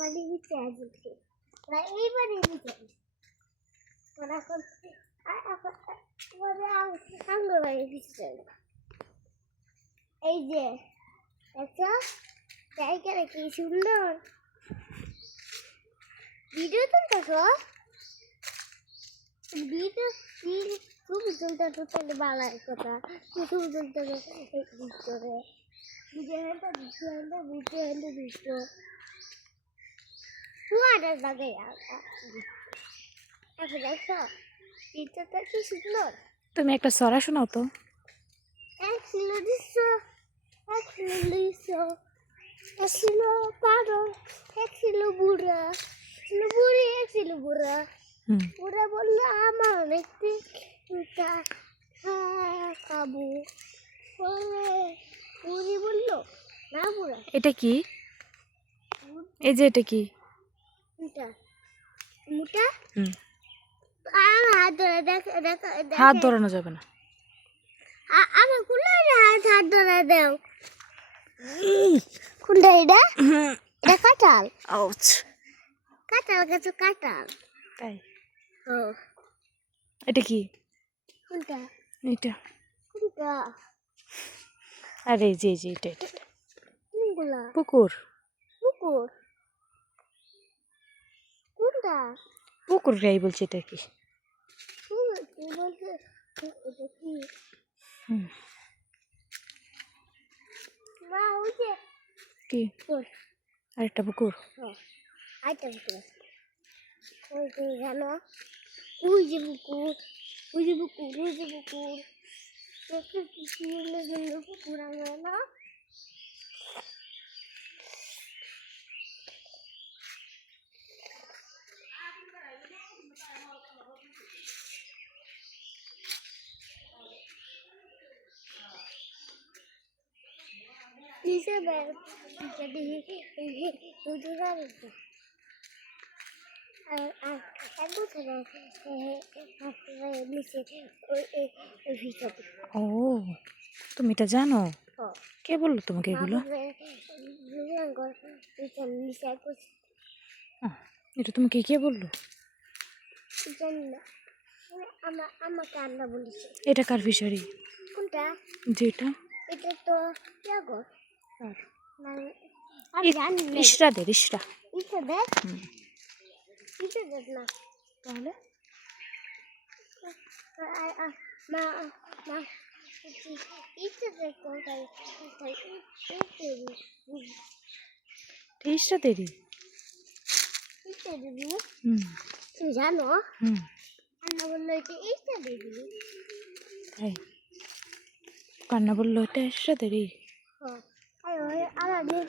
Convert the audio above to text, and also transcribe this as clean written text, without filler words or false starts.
পানি দিতে আসছে না এইবারে দিতে ওরা করছে আঙ্গনবাড়ি দিচ্ছে এই যে দেখো জায়গাটা কি সুন্দর ভিডিও তুলতেছো ভিডিও খুব সুন্দর তুলতে ভালো কথা খুব সুন্দর করে ভিডিও ভিডিও তোমাদের লাগে এখন দেখো ভিডিওটা কি সুন্দর তুমি একটা সরা শোনাও তো। এক ছিল দৃশ্য এক ছিল দৃশ্য এক ছিল পারো এক ছিল বুড়া ছিল বুড়ি এক ছিল বুড়া বুড়া বললো আমার অনেকটি খাবো বলে বুড়ি বললো না বুড়া এটা কি? এই যে এটা কি? মুটা মুটা হাত ধরে হাত ধরানো যাবে না। আমার কোনটা হাত ধরে দাও কোনটা এটা এটা কাঁঠাল আউচ কাঁঠাল গাছে কাঁঠাল তাই। ও এটা কি? কোনটা এটা কোনটা আরে জি জি এটা এটা কোনগুলা পুকুর পুকুর কোনটা পুকুর গাই বলছে এটা কি? কি বলছে এটা কি মা ওই যে কি পুকুর আরেকটা পুকুর? আইটা পুকুর ওই যে জানো ওই যে পুকুর ওই যে পুকুর ওই যে পুকুর দেখতে কি সুন্দর সুন্দর পুকুর আমরা না কিসে বের যদি উঠে এক বছর নিচে ওই ভিতরে ও তুমি এটা জানো? কে বললো তোমাকে এগুলো? এটা তোমাকে কে বললো? জানি না আমাকে আন্না বলেছে। এটা কার ফিশারি? কোনটা? যেটা এটা তো জাগর আমি জানি না। ইশরাদের ইশরা ইসরাদের ইসরাদের না তাহলে মা মা ইসরাদের কোনটাই ইশরাদেরই। ইসরাদের হুম তুমি জানো? হুম আন্না বললো এটা ইসরাদের তাই কান্না বললো এটা ইশরাদেরই। আমাদের